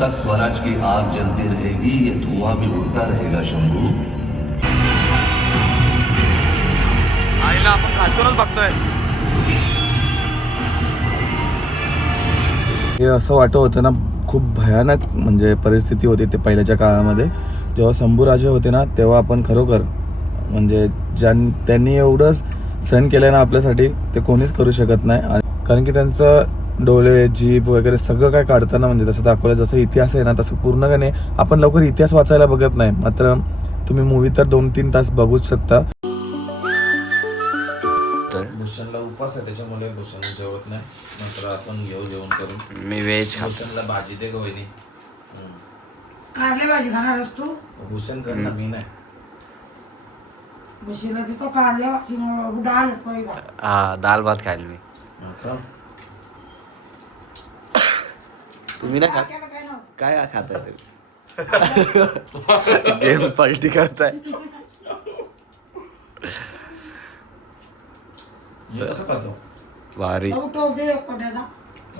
तक स्वराज की आग जलती रहेगी ये धुआं भी उड़ता रहेगा शंभू। आईला आपण खालतूनच बघतोय. हे असं वाटत होतं ना खूप भयानक म्हणजे परिस्थिती होती ते पहिल्याच्या काळामध्ये. जेव्हा शंभूराजे होते ना तेव्हा आपण खरोखर म्हणजे ज्यां त्यांनी एवढं सहन केलं ना आपल्यासाठी ते कोणीच करू शकत नाही. आणि कारण की त्यांचं डोळे जीभ वगैरे सगळं काय काढताना म्हणजे तसं दाखवलं जसं इतिहास आहे ना तसं पूर्ण का नाही आपण लवकर इतिहास वाचायला बघत नाही. मात्र तुम्ही मूवी तर दोन तीन तास बघूच शकता. भूषणला उपास आहे त्याच्यामुळे भूषण जेवत नाही. नंतर आपण घेऊ जेवण करून. मी व्हेज भूषणला भाजी दे गं वहिनी. कारले भाजी खाणारच तू? भूषण कर ना मी नाही. तिथं कारले भाजी डाळ हा दाल भात खायला मी आता तुम्ही नाही खात? काय खाताय तुम्ही गेम पलटी करताय.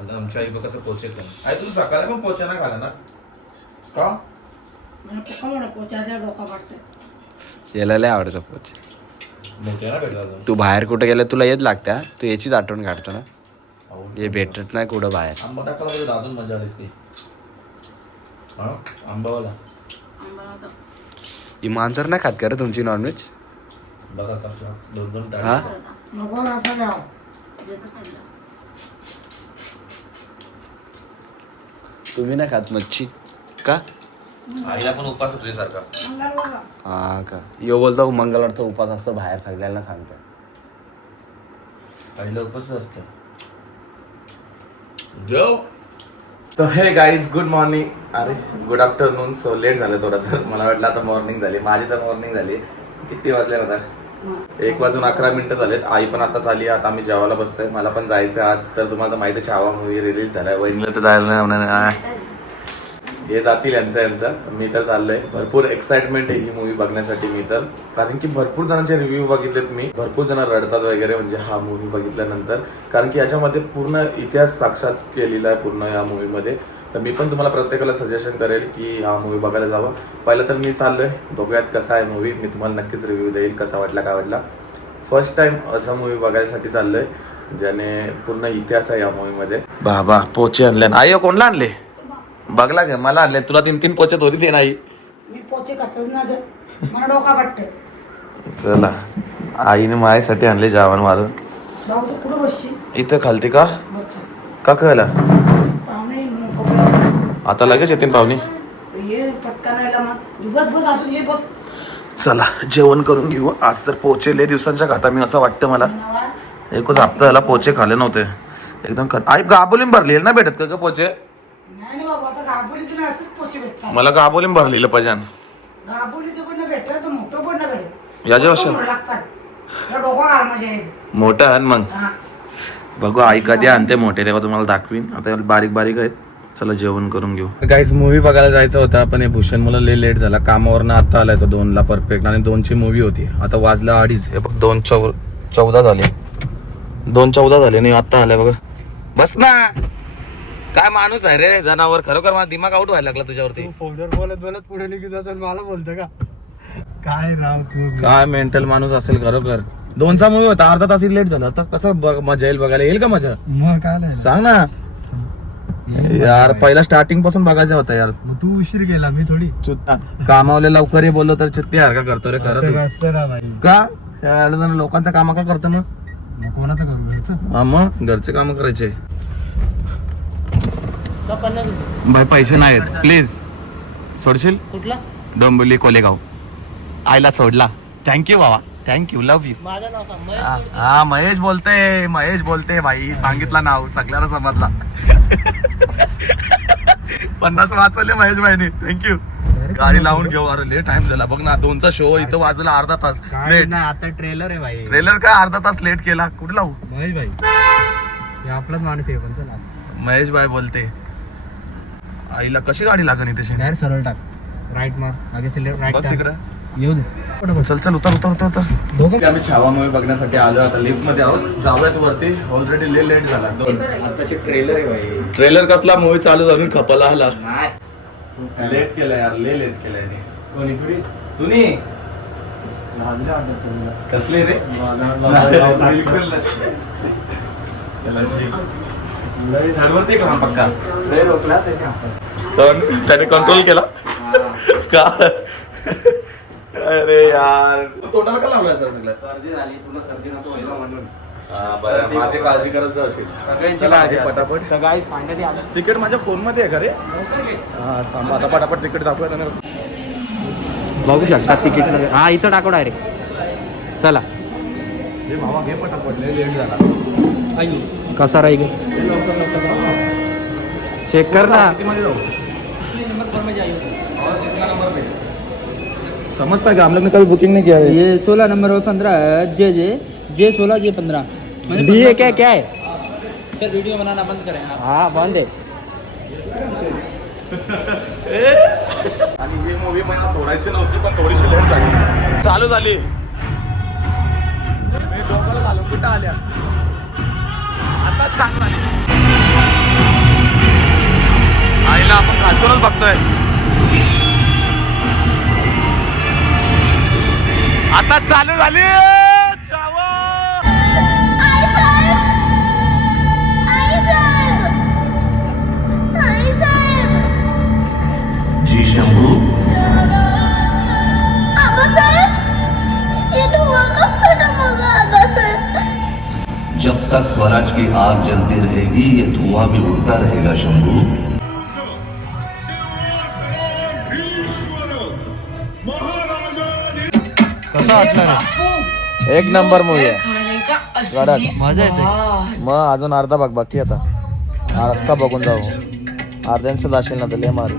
आता आमच्या आई कसं आई तू सकाळी पण पोचा नाही खाला ना? का? याला लय आवडतं पोच. ना तू बाहेर कुठे गेला तुला येत लागत्या? तू याचीच आठवण काढतो ना. हे भेटत नाही कुठं बाहेर. आंबा टाकला म्हणजे अजून मजा आलीस ती हा? आंबावाला. इमान तर नाही खात का रे तुमची नॉनव्हेज बघा कसला. दोन दोन हा? टाळे नको रसा घ्यावा तुम्ही नाही खात मच्छी? का? आईला पण उपास होतो सारखा. मंगळवार हा का? यो बोलतो मंगळवारचा उपास असतं बाहेर सगळ्यांना सांगतो. आईला उपास असतं. So hey guys good morning अरे गुड आफ्टरनून सो लेट झालं थोडं तर. मला वाटलं आता मॉर्निंग झाली. माझी तर मॉर्निंग झाली. किती वाजले आता? एक वाजून अकरा मिनिटं झालेत. आई पण आता झाली आता आम्ही जेवायला बसतोय. मला पण जायचं आज. तर तुम्हाला माहिती आहे छावा मूवी रिलीज झालाय. वहिनीला तर जायला नाही होणार. नाही. हे जातील यांचं यांचा. मी तर चाललंय. भरपूर एक्साइटमेंट आहे ही मूवी बघण्यासाठी मी तर. कारण की भरपूर जणांचे रिव्ह्यू बघितलेत मी. भरपूर जण रडतात वगैरे म्हणजे हा मूवी बघितल्यानंतर. कारण की याच्यामध्ये पूर्ण इतिहास साक्षात केलेला आहे पूर्ण या मूवीमध्ये तर मी पण तुम्हाला प्रत्येकाला सजेशन करेल की हा मूवी बघायला जावा. पहिलं तर मी चाललोय. बघूयात कसा आहे मूवी मी तुम्हाला नक्कीच रिव्ह्यू देईल कसा वाटला काय वाटला. फर्स्ट टाइम असा मूवी बघायसाठी चाललोय ज्याने पूर्ण इतिहास आहे या मूवीमध्ये बाबा पोचे आणले आई कोणला आणले? बघला गे मला आणले तुला तीन तीन पोचे थोडी दे नाही मी पोचे खातच ना ते मला डोका वाटतं चला. आईने माझ्यासाठी आणले जेवण मारून. भाऊ तू कुठं बसशी? इथं खालती का? का कळला पाहुणे आता लगेच येतील पाहुणे. ये पटकन यायला मग. बस बस असू दे बस. चला जेवण करून घेऊ. आज तर पोचे लय दिवसांच्या खाता मी असं वाटतं मला. नवा एकच हप्ता झाला पोचे खाले नव्हते. एकदम खत आई गाबोलीम भरली ना भेटत का ग पोचे? नाही ना बाबा आता गाबोलीचं असंच पोचे भेटतात. मला गाबोलीम भरलेलं पाहिजे गाबोलीचं पण नाही भेटलं तर मोठं पण नाही भेटत. याच्या वर्षी मोठं लागतात. या डोका काढ माझ्या आहे मोठं आहे ना मग. हा. बघू आई कधी आणते मोठे तेव्हा तुम्हाला दाखवीन. आता बारीक बारीक आहेत. चला जेवण करून घेऊ. काहीच मूवी बघायला जायचं होतं आपण हे भूषण मला लय लेट झाला. कामावरनं आता आलाय तो दोनला परफेक्ट आणि दोनची मूवी होती. आता वाजला अडीच. हे बघ दोन चौ चौदा झाले. दोन चौदा झाले नाही आता आलाय बघा. बस ना! काय माणूस आहे रे? जनावर. खरोखर मला दिमाग आउट व्हायला लागला तुझ्यावरती. फोनवर बोलत बोलत पुढे निघत जातो आणि मला बोलतो का? काय राव तू? काय मेंटल माणूस असेल खरोखर. दोनचा मूवी होता. अर्धा तास लेट झाला. आता कसं बघ- मजा येईल बघायला येईल का मजा? मग काय नाही सांग ना. यार पहिला स्टार्टिंगपासून बघायचा होता यार. मग तू उशीर केला मी थोडी. चुत्ता कामावले लवकर ये बोललो तर चित्ती हरका करतो रे खरं तू. असतं ना भाई का याला जण लोकांचं काम का करतो मग कोणाचं करू घरचं? हा मग घरचे काम करायचे. भाई पैसे नाहीत. प्लीज सोडशील? कुठला? डोंबिवली कोलेगाव. आईला सोडला. थँक्यू बाबा. थँक्यू लव्ह यू माझं नाव सांग. महेश हा महेश बोलते. महेश बोलते भाई. सांगितला नाव. सगळ्याला समजला. पन्नास वाचवले महेश भाईने. थँक्यू गाडी लावून घेऊ. अरे लेट टाइम झाला. बघ ना दोनचा शो इथं वाजला अर्धा तास. काय लेट नाही आता ट्रेलर आहे भाई. ट्रेलर काय अर्धा तास लेट केला. कुठे लावू? महेश भाई. हे आपलाच माणूस आहे पण चला. महेश भाई बोलते. आईला कशी गाडी लागणी तशी डायरेक्ट सरळ टाक. राईट मार. मागे सिलेक्ट राईट बघ टाक. तिकडे. येऊ दे. चल चल उतर उतर उतर उतर. दोघं आम्ही छावा मूवी बघण्यासाठी आलो आता लिफ्टमध्ये आहोत. जाऊयात वरती. ऑलरेडी ले लेट झाला. आताशी ट्रेलर आहे भाई. ट्रेलर कसला? मूवी चालू झाली खपाला आला. नाही. लेट केलंय यार. ले लेट केलंय. कोणी थोडी तुम्ही. कसले रे. बिलकुल नाही. चला, ठीक. ठरवते का मग पक्का? लय रोखला त्याने हातात. त्याने कंट्रोल केला. का? अरे यार. तोंडाला का लावलं असं सगळं? सर्दी झाली तुला सर्दी नको व्हायला म्हणून. हा, बरं माझी काळजी करत जा अशी. चला, हे पटापट. सगळी फायनली आलं. तिकीट माझ्या फोनमध्ये आहे का रे? हा थांबा आता पटापट तिकीट दाखवूया त्याने. बघू शकता तिकीट हा इथं टाकू डायरेक्ट चला. हे भावा घे पटापट. लय लेट झाला. कसा राहील? चेक कर ना. किती मध्ये जाऊ? समजता का हम लोग ने कभी बुकिंग नहीं किया है? ये सोलह नंबर और पंद्रह है जे जे जे सोलह जे पंद्रह। डी है क्या क्या है? सर वीडियो बनाना बंद करें आप। हा बंद आहे आणि ही मूवी मला सोडायची नव्हती पण थोडीशी लेट झाली. चालू झाली. मी डोक्याला घालून कुठं आल्या? आता चांगला आईला आपण घालतूनच बघतोय. आता चालू झाली. जी शंभू। जब तक स्वराज की आग जलती रहेगी ये धुआँ भी उड़ता रहेगा शंभू। एक नंबर मूवी आहे. गडाक. मजा येते. मग अजून अर्धा भाग बाकी आता. अख्खा बघून जाऊ. अर्ध्यांचं जाशील ना तर लय मारू.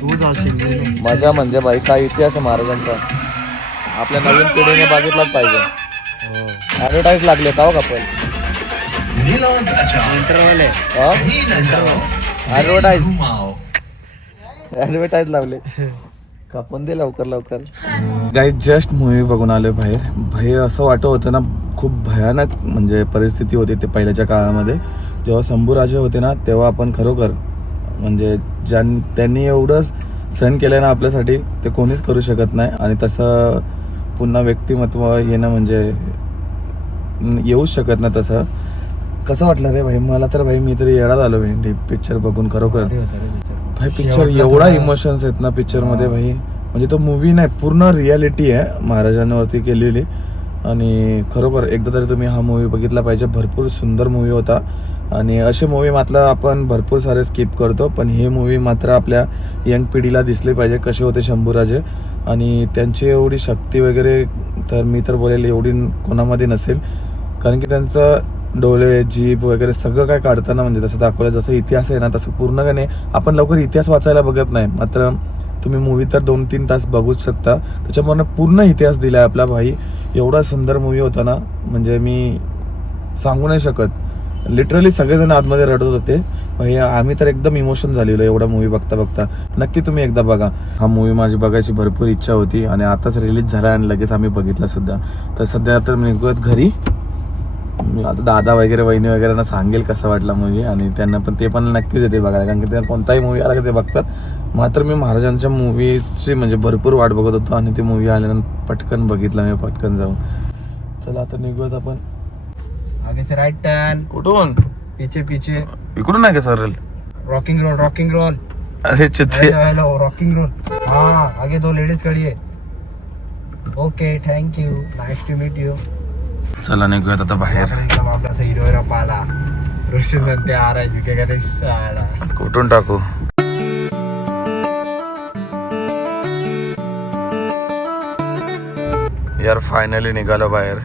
तू जाशील मजा म्हणजे भाई काय इतिहास आहे महाराजांचा. आपल्या नवीन पिढीने बघितलाच पाहिजे. ऍडव्हर्टाईज लागले का हो कपल इंटरव्हल आहे. ऍडव्हर्टाईज ऍडव्हर्टाईज लावले कापून दे लवकर लवकर. गाई जस्ट मूवी बघून आलोय बाहेर. भय असं वाटत होतं ना खूप भयानक म्हणजे परिस्थिती होती ते पहिल्याच्या काळामध्ये. जेव्हा शंभूराजे होते ना तेव्हा आपण खरोखर म्हणजे ज्यां त्यांनी एवढं सहन केलं ना आपल्यासाठी ते कोणीच करू शकत नाही. आणि तसं पुन्हा व्यक्तिमत्व येणं म्हणजे न- येऊच शकत नाही तसं. कसं वाटलं रे भाई? मला तर भाई मी तरी येडा झालो भाई पिक्चर बघून खरोखर. भाई पिक्चर एवढा इमोशन्स आहेत ना पिक्चरमध्ये भाई. म्हणजे तो मूवी नाही पूर्ण रियालिटी आहे महाराजांवरती केलेली. आणि खरोखर एकदा तरी तुम्ही हा मूवी बघितला पाहिजे. भरपूर सुंदर मूवी होता. आणि असे मूवी मात्र आपण भरपूर सारे स्किप करतो. पण हे मूवी मात्र आपल्या यंग पिढीला दिसले पाहिजे. कसे होते शंभूराजे? आणि त्यांची एवढी शक्ती वगैरे तर मी तर बोलेल एवढी कोणामध्ये नसेल. कारण की त्यांचं डोळे जीभ वगैरे सगळं काय काढताना म्हणजे तसं दाखवलं जसं इतिहास आहे ना तसं पूर्ण का नाही आपण लवकर इतिहास वाचायला बघत नाही. मात्र तुम्ही मूवी तर दोन तीन तास बघूच शकता. त्याच्यामुळे पूर्ण इतिहास दिला आहे आपला भाई. एवढा सुंदर मूवी होता ना म्हणजे मी सांगू नाही शकत. लिटरली सगळेजण आतमध्ये रडत होते. भाई आम्ही तर एकदम इमोशन झालेलो एवढा मूवी बघता बघता नक्की तुम्ही एकदा बघा. हा मूवी माझी बघायची भरपूर इच्छा होती आणि आताच रिलीज झाला आणि लगेच आम्ही बघितला सुद्धा. तर सध्या तर मी निघत घरी. मी आता दादा वगैरे वहिनी वगैरे सांगेल कसं वाटला मूवी आणि त्यांना पण ते पण नक्कीच येते बघायला. कारण की त्यांना कोणताही मूवी आला की ते बघतात. मात्र मी महाराजांच्या मूवीची म्हणजे भरपूर वाट बघत होतो आणि ती मूवी आल्यानंतर पटकन बघितला मी पटकन जाऊन. चला आता निघूयात आपण. राइट टर्न कुठून? पीछे पीछे. इकडून नाही का sir rocking roll rocking roll अरे चित्ते. हेलो हेलो रॉकिंग रोल हाँ आगे दो लेडीज खड़ी है. Okay thank you nice to meet you चला निघूयात आता बाहेर. आपला पाला कुठून टाकू? यार फायनली निघालो बाहेर.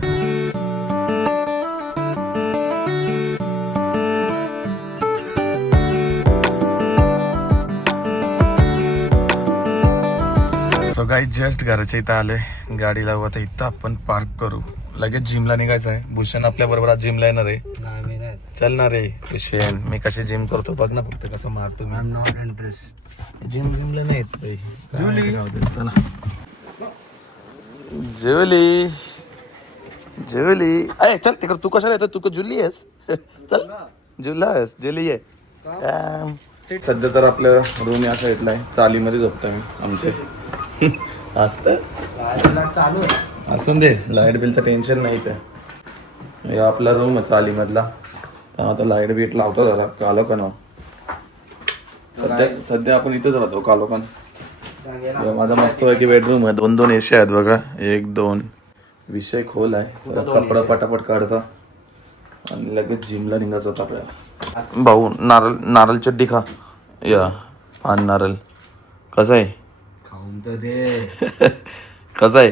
सो काही जस्ट घराच्या इथं आलोय. गाडी आता इथं आपण पार्क करू. लगेच जिमला निघायचं आहे. भूषण आपल्या बरोबर आज जिमला येणार आहे. चल ना रे भूषण मी कशी जिम करतो बघ ना फक्त कसं मारतो मी. नॉट इंटरेस्ट जिम जिमला नाही येत चला. जेवली जेवली अरे चल तिकडे तू कशाला येतो तू जुली आहेस? चल. जुलास जुली आहे. सध्या तर आपलं रूम या साईडला आहे. चालीमध्ये झोपतोय मी आमचे असतं? चालू असून दे लाइट बिलचं टेन्शन नाही ते हे आपला रूम आहे चालीमधला. तर आता लाइट बीट लावतो जरा कालो का सध्या सध्या आपण इथेच राहतो कालोखान हे माझा मस्त आहे की बेडरूम आहे. दोन दोन एशी आहेत बघा. एक दोन. विषय खोल आहे. कपडा पटापट काढता. आणि लगेच जिमला निघायचं होतं आपल्याला. भाऊ नारळ नारळ चड्डी खा. या पान नारळ. कसं आहे? खाऊन तर दे. कसं आहे?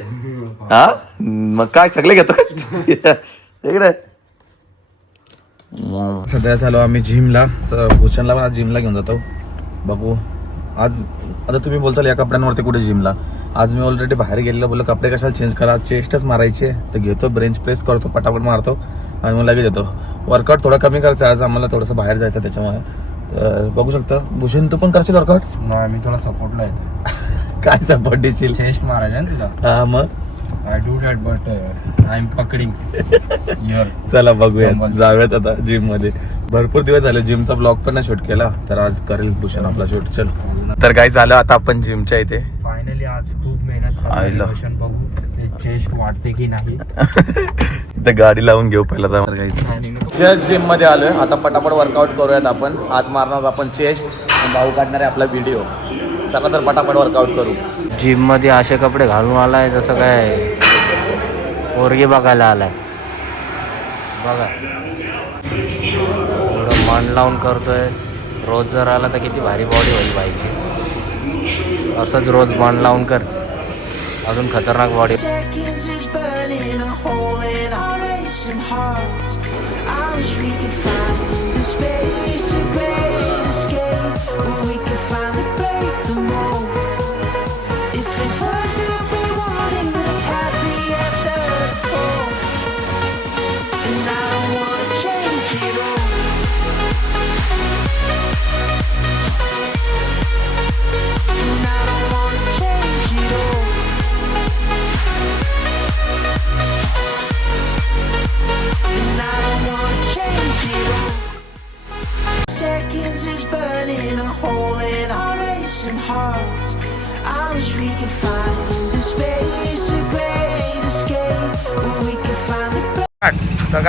हा? मग काय सगळे घेतो? का इकडे. सध्या चालू आम्ही जिमला. भूषणला पण आज जिमला घेऊन जातो. बाबू आज आता तुम्ही बोलताल या कपड्यांवरती कुठे जिमला? आज मी ऑलरेडी बाहेर गेलेलो बोललो कपडे कशाला चेंज करा? चेस्टच मारायचे तर घेतो ब्रेंच प्रेस करतो पटापट मारतो आणि मग लगेच येतो. वर्कआउट थोडा कमी करायचा आहे आज आम्हाला थोडंसं बाहेर जायचं आहे त्याच्यामुळे. तर बघू शकता. भूषण तू पण करशील वर्कआउट नाही मी तुला सपोर्टला येतो काय सपोर्ट देशील ना तुला? हा मग? I do that but I am पकडिंग your चला बघूया. जाऊयात आता जिममध्ये भरपूर दिवस झाले जिमचा ब्लॉग पण नाही शूट केला. तर आज करेल भूषण आपला शूट चल. तर काय झालं आता आपण जिमच्या इथे. फायनली आज खूप मेहनत आयला. मोशन बघू ते चेस्ट वाढते की नाही. इथे गाडी लावून घेऊ पहिला तर. जिममध्ये आलोय. आता पटापट वर्कआउट करूयात आपण. आज मारणार आपण चेस्ट भाऊ काढणारे आपला व्हिडिओ चला तर पटापट वर्कआउट करू. जिममध्ये असे कपडे घालून आलाय जसं काय पोरगी बघायला आलाय. बघा. एवढं मन लावून करतोय. रोज जर आला तर किती भारी बॉडी होईल बाईची. असंच रोज मन लावून कर. अजून खतरनाक body. I wish we could find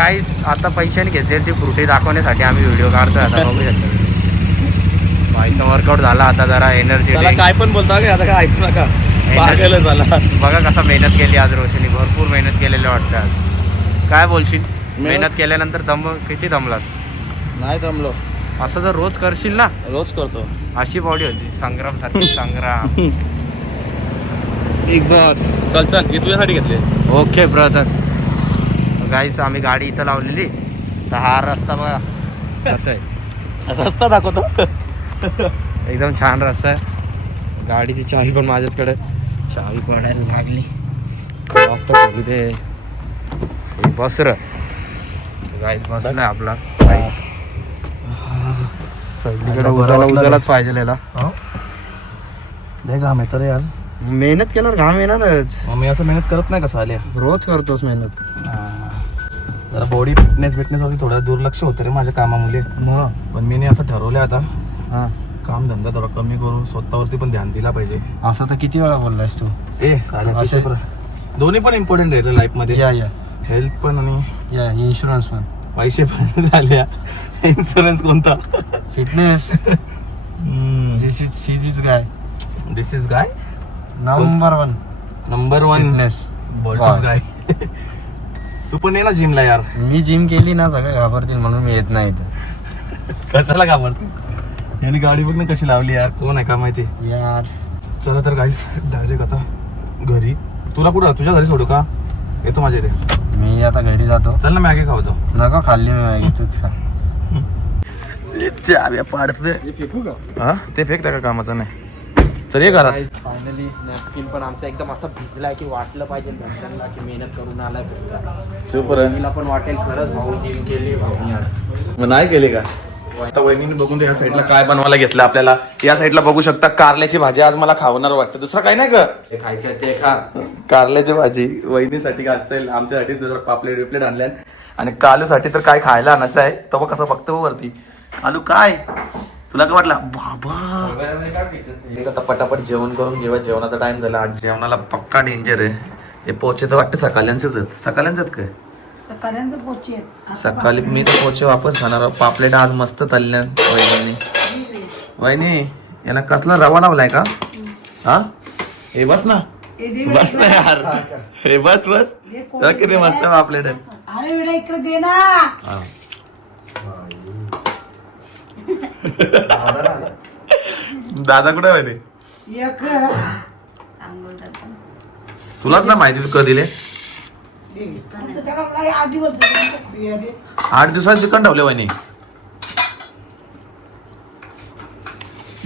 काही आता पैशाने घेतलेली फ्रुटी दाखवण्यासाठी आम्ही व्हिडिओ काढतोय आता बघू शकतो. बाईचा वर्कआउट झाला आता जरा एनर्जी काय पण बोलता आता काय ऐकू नका. झाला. बघा कसा मेहनत केली आज रोशनी भरपूर मेहनत केलेली वाटतं आज. काय बोलशील? मेहनत केल्यानंतर दम किती दमलास? नाही जमलो असं जर रोज करशील ना? रोज करतो. अशी बॉडी होती. संग्राम सारखी संग्राम. Big boss. चल चल तुझ्यासाठी घेतले. ओके ब्रदर गाईस आम्ही गाडी इथं लावलेली. तर हा रस्ता बघा. कसं आहे? रस्ता दाखवतो. एकदम छान रस्ता आहे. गाडीची चावी पण माझ्याचकडे. चावी पडायला लागली. लॉक तर खोलू दे. हे बस र गाईस बसलाय आपला. सगळीकडे उजाला उजालाच पाहिजे याला घाम तर यार. मेहनत केल्यावर घाम येणारच. मी असं मेहनत करत नाही कसं आल्या रोज करतोस मेहनत. बॉडी फिटनेस फिटनेस वरती थोडं दुर्लक्ष होतं रे माझ्या कामामुळे. मग? पण मी नाही असं ठरवलं आता. हा. काम धंदा थोडा कमी करू स्वतःवरती पण ध्यान दिला पाहिजे. असं तर किती वेळा बोललायस तू? ए असे- दोन्ही पण इम्पॉर्टंट आहे लाईफमध्ये. या या. हेल्थ पण आणि या इन्शुरन्स पण. पैसे पण झाल्या. इन्शुरन्स कोणता? Fitness this is see is काय this is guy number one number one fitness बॉल्टीज guy तू पण ये ना जिमला यार. मी जिम केली ना सगळे घाबरतील म्हणून मी येत नाही इथं. कशाला घाबरते? यांनी गाडी बघ ना कशी लावली यार. कोण आहे का माहिती? यार. चला तर गाईस डायरेक्ट आता घरी. तुला कुठं? तुझ्या घरी सोडू का? येतो माझ्या इथे. मी आता घरी जातो. चल ना मॅगी खावतो नको खाल्ली मी मॅगी तूच खा. चाव्या पाडते हा ते फेक त्या का कामाचं? नाही. चल ये घरात. फायनली नॅपकिन पण आमचा एकदम असा भिजलाय की वाटलं पाहिजे घरच्यांना की मेहनत करून आलाय चुप तिला पण वाटेल खरंच भाऊ जिम केली भाऊ आज. मग नाही केले का? आता वहिनीने बघून या साईडला काय बनवायला घेतलं आपल्याला. या साईडला बघू शकता कारल्याची भाजी आज मला खावणार वाटतं. दुसरं काही नाही का खायचं ते खा. कारल्याची भाजी वहिनीसाठी असतील आमच्यासाठी जर पापलेट बिपलेट आणल्यात आणि कालूसाठी तर काय खायला आणायचं आहे? तो बघ कसं बघतो वरती. कालू काय? तुला काय वाटलं? बाबा. आता पटापट जेवण करून घेऊया. जेवणाचा टाइम झाला. आज जेवणाला पक्का डेंजर आहे. हे पोचे तर वाटतं सकाळ्यांचेच आहेत. सकाळ्यांचेच काय? सकाळ्यांचं पोची आहेत. सकाळी मी तर पोचे वापस खाणार आहोत. पापलेट आज मस्त तळल्या वहिनी वहिनी याला कसला रवा लावलाय का? हा? हे बस ना. दे बस ना यार. हे बस बस. किती मस्त पापलेट आहे अरे वेडा इकडे दे ना. हा. दादा कुठे माहिती एक. तुलाच ना माहिती तू कधी दिले? त्याला मला आठ दिवसात चिकन ठेवले वहिनी.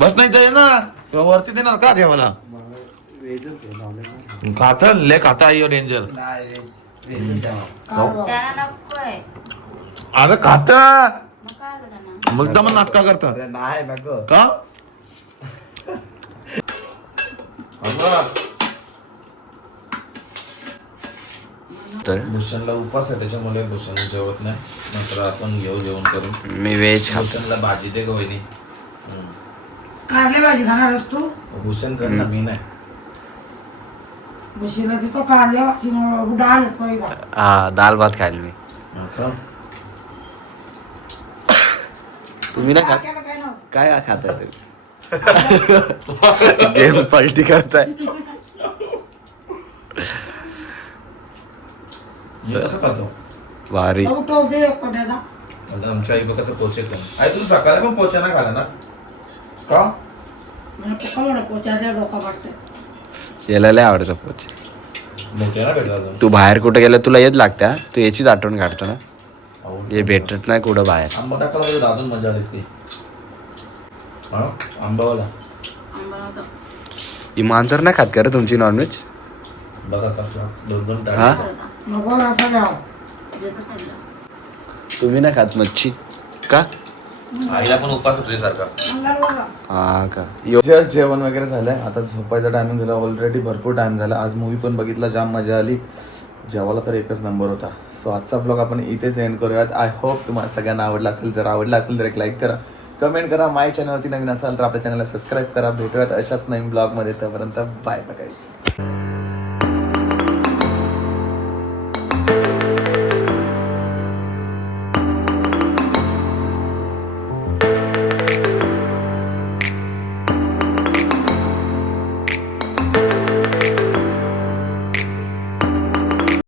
बस नाही तर ना. तेव्हा वरती देणार का जेवायला खाता ले खाता आहे डेंजर त्याला नकोय अरे खाता मग नाटका करता अरे नाही नको. का? भूषणला उपास आहे त्याच्यामुळे भूषण जेवत नाही. नंतर आपण घेऊ जेवण करून. मी व्हेज खातो. भूषणला भाजी दे ग वहिनी. कारले भाजी खाणारस तू? भूषण कर ना मी नाही. बशीला तिथं कारले भाजी न- डाळ हा दाल भात खाईल मी. तुम्ही नाही खात? काय खाताय तुम्ही? गेम पलटी करताय. आता आमच्या आई कसं आई तू सकाळी पण पोचा नाही खाला ना? का? याला लय आवडतं पोच. ना तू. बाहेर कुठे गेला तुला येत लागत्या तू याचीच आठवण काढतो ना. हे भेटत नाही कुठं बाहेर. आंबा टाकला अजून मजा आली ती हा? आंबावाला. इमान तर नाही खात का रे तुमची नॉनव्हेज बघा कसला. दोन दोन हा? टाळी. नको रसा तुम्ही नाही खात मच्छी? का? आईला पण उपास होतो सारखा हा का? यो जस्ट जेवण वगैरे झालंय आता झोपायचा टायमिंग झाला ऑलरेडी भरपूर टाइम झाला. आज मूवी पण बघितला जाम मजा आली. जेवायला तर एकच नंबर होता. सो आजचा ब्लॉग आपण इथेच एंड करूयात. आय होप तुम्हाला सगळ्यांना आवडला असेल. जर आवडला असेल तर एक लाईक करा. कमेंट करा. माय चॅनलवरती नवीन असाल तर आपल्या चॅनलला सबस्क्राईब करा. भेटूयात अशाच नवीन ब्लॉगमध्ये तोपर्यंत बाय बघायचं